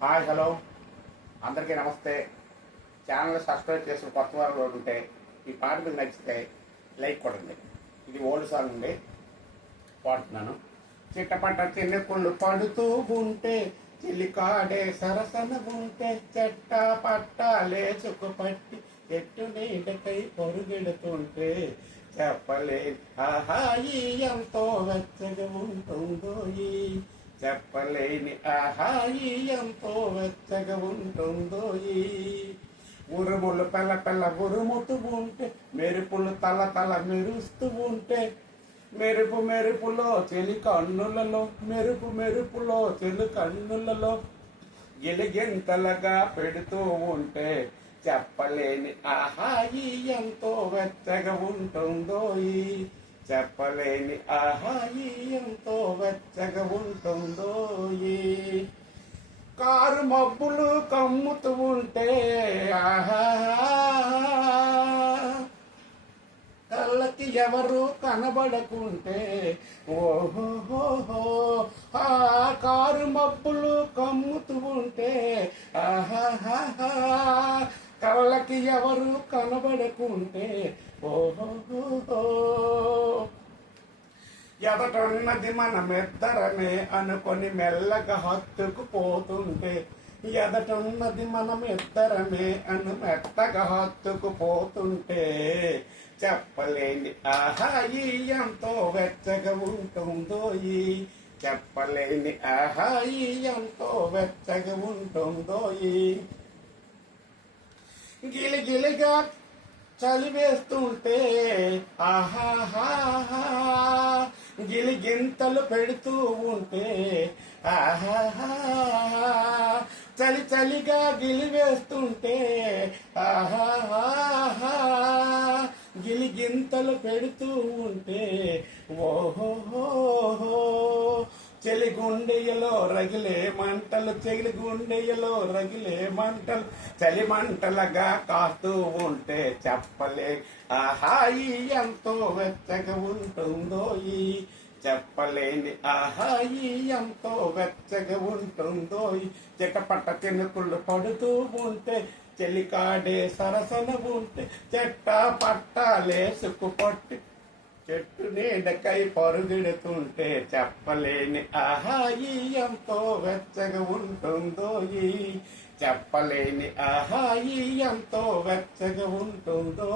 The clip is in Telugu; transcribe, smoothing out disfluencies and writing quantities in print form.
హాయ్ హలో అందరికీ నమస్తే. ఛానల్ సబ్స్క్రైబ్ చేసుకుని కొత్త వారు ఉంటే ఈ పాట మీకు నచ్చితే లైక్ కొట్టండి. ఇది ఓల్డ్ సాంగ్ అండి, పాడుతున్నాను. చిట్టపట్ట చిన్నకుళ్ళు పడుతూ ఉంటే చిల్లికాడే సరసన ఉంటే చెట్ట పట్ట లేచుకు పట్టి చెట్టు నీడకై పొరుగెడుతుంటే చెప్పలేని ఆహాయి ఎంతో వెచ్చగా ఉంటుందో చెప్పలేని ఆహాయి ఎంతో వెచ్చగా ఉంటుందో ఉరుములు పెళ్ళ పెళ్ళ ఉరుముతూ ఉంటే మెరుపులు తల తల మెరుస్తూ ఉంటే మెరుపు మెరుపులో చెలి కన్నులలో మెరుపు మెరుపులో చెలి కన్నులలో గిలిగింతలుగా పెడుతూ ఉంటే చెప్పలేని ఆహాయి ఎంతో వెచ్చగా ఉంటుందో చెప్పలేని ఆహాయి ఎంతో వెచ్చగా ఉంటుందో కారు మబ్బులు కమ్ముతూ ఉంటే ఆహా కళ్ళకి ఎవరు కనబడకుంటే ఓహోహో ఆ కారు మబ్బులు కమ్ముతూ ఉంటే ఆహాహా కళ్ళకి ఎవరు కనబడకుంటే ఓహోహో ఎదటన్నది మనమిద్దరమే అనుకొని మెల్లగా హత్తుకు పోతుంటే ఎదటన్నది మనమిద్దరమే అను మెత్తగా హత్తుకు పోతుంటే చెప్పలేని ఆహాయి ఎంతో వెచ్చగా ఉంటుందో చెప్పలేని ఆహాయి ఎంతో వెచ్చగా ఉంటుందో గిలిగిలిగా చలివేస్తుంటే ఆహాహా గిలిగింతలు పెడుతూ ఉంటే ఆహాహా చలి చలిగా గిలివేస్తుంటే ఆహాహా గిలిగింతలు పెడుతూ ఉంటే ఓహోహో చెలి గుండెయలో రగిలే మంటలు చెలి గుండెయలో రగిలే మంటలు చలి మంటలుగా కాస్తూ ఉంటే చెప్పలే ఆహాయి ఎంతో వెచ్చగా ఉంటుందో చెప్పలేని ఆహాయి ఎంతో వెచ్చగా ఉంటుందో చిటపట్ట చినుకుళ్ళు పడుతూ ఉంటే చెలికాడే సరసన ఉంటే చెట్ట పట్ట లేసుకు పట్టి చెట్టు నీడకై పరుగెడుతుంటే చెప్పలేని ఆహాయి ఎంతో వెచ్చగా ఉంటుందో చెప్పలేని ఆహాయి ఎంతో వెచ్చగా ఉంటుందో.